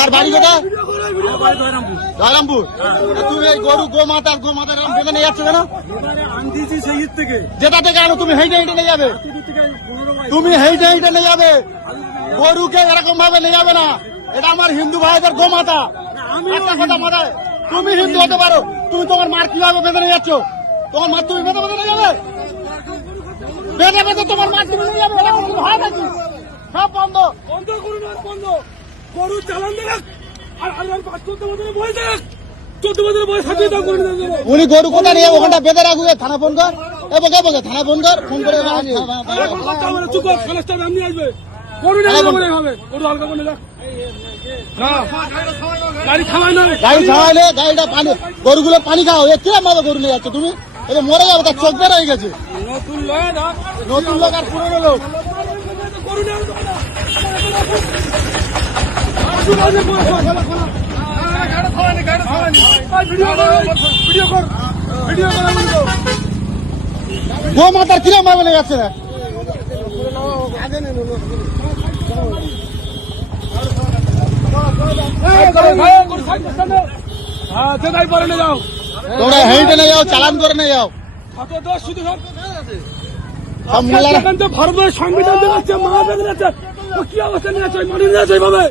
আর বাড়ি কোথা? জয়রামপুর। তুমি এই গরু গোমাতার বেঁধে নিয়ে যাচ্ছ কেন? যেটা থেকে আনো তুমি হেঁটে হেঁটে নিয়ে যাবে, তুমি হেঁটে হেঁটে নিয়ে যাবে, গরুকে এরকম ভাবে নিয়ে যাবে না। এটা আমার হিন্দু ভাইদের গোমাতা। একটা কথা মাথায়, তুমি হিন্দু হতে পারো, তুমি তোমার মার কিভাবে বেঁধে নিয়ে যাচ্ছ? তোমার মার তুমি বেঁধে বেঁধে নিয়ে যাবে, বেঁধে বেঁধে তোমার মার তুমি নিয়ে যাবে, এরকম কিছু হয় নাকি? সব বন্ধ, বন্ধ করুন, আর বন্ধ গরু চালান দেখ। আর 14 বছরের বয়স দেখ, 14 বছরের বয়স হাতিয়ে দাও করে দেবো। উনি গরু কোথা নিয়ে ওখানটা বেঁধে রাখবে, থানা ফোন কর, থানা ফোন কর, ফোন করে এখন কথা বলে চুপ কর, খালাসটা এমনি আসবে। গরু নিয়ে যাবে হবে, গরু হালকা করে দেখ। না গাড়ি থামায় না, গাড়ি ছাড়াইলে গাড়িটা পানি, গরুগুলো পানি খাও। এ কিরম ভাবে গরু নিয়ে যাচ্ছে তুমি? এটা মরে যাবে, তার চোখ বের হয়ে গেছে। নতুন লয় না, নতুন লোক আর পুরনো লোক। গরু নিয়ে যাবে না। আসুন আজ ভিডিও কর, ভিডিও কর, ভিডিও কর। গোমাতার কিরম ভাবে নিয়ে যাচ্ছে না? হ্যাঁ যেটাই পরে নিয়ে যাও, তোমরা হেঁটে নিয়ে যাও, চালান করে নিয়ে যাও। শুধু সব মহিলারা ভারতের সংবিধান দেখাচ্ছে, মা বেঁধে যাচ্ছে, কি অবস্থা নিয়ে যাচ্ছে, মানুষ নিয়ে যাচ্ছে এইভাবে।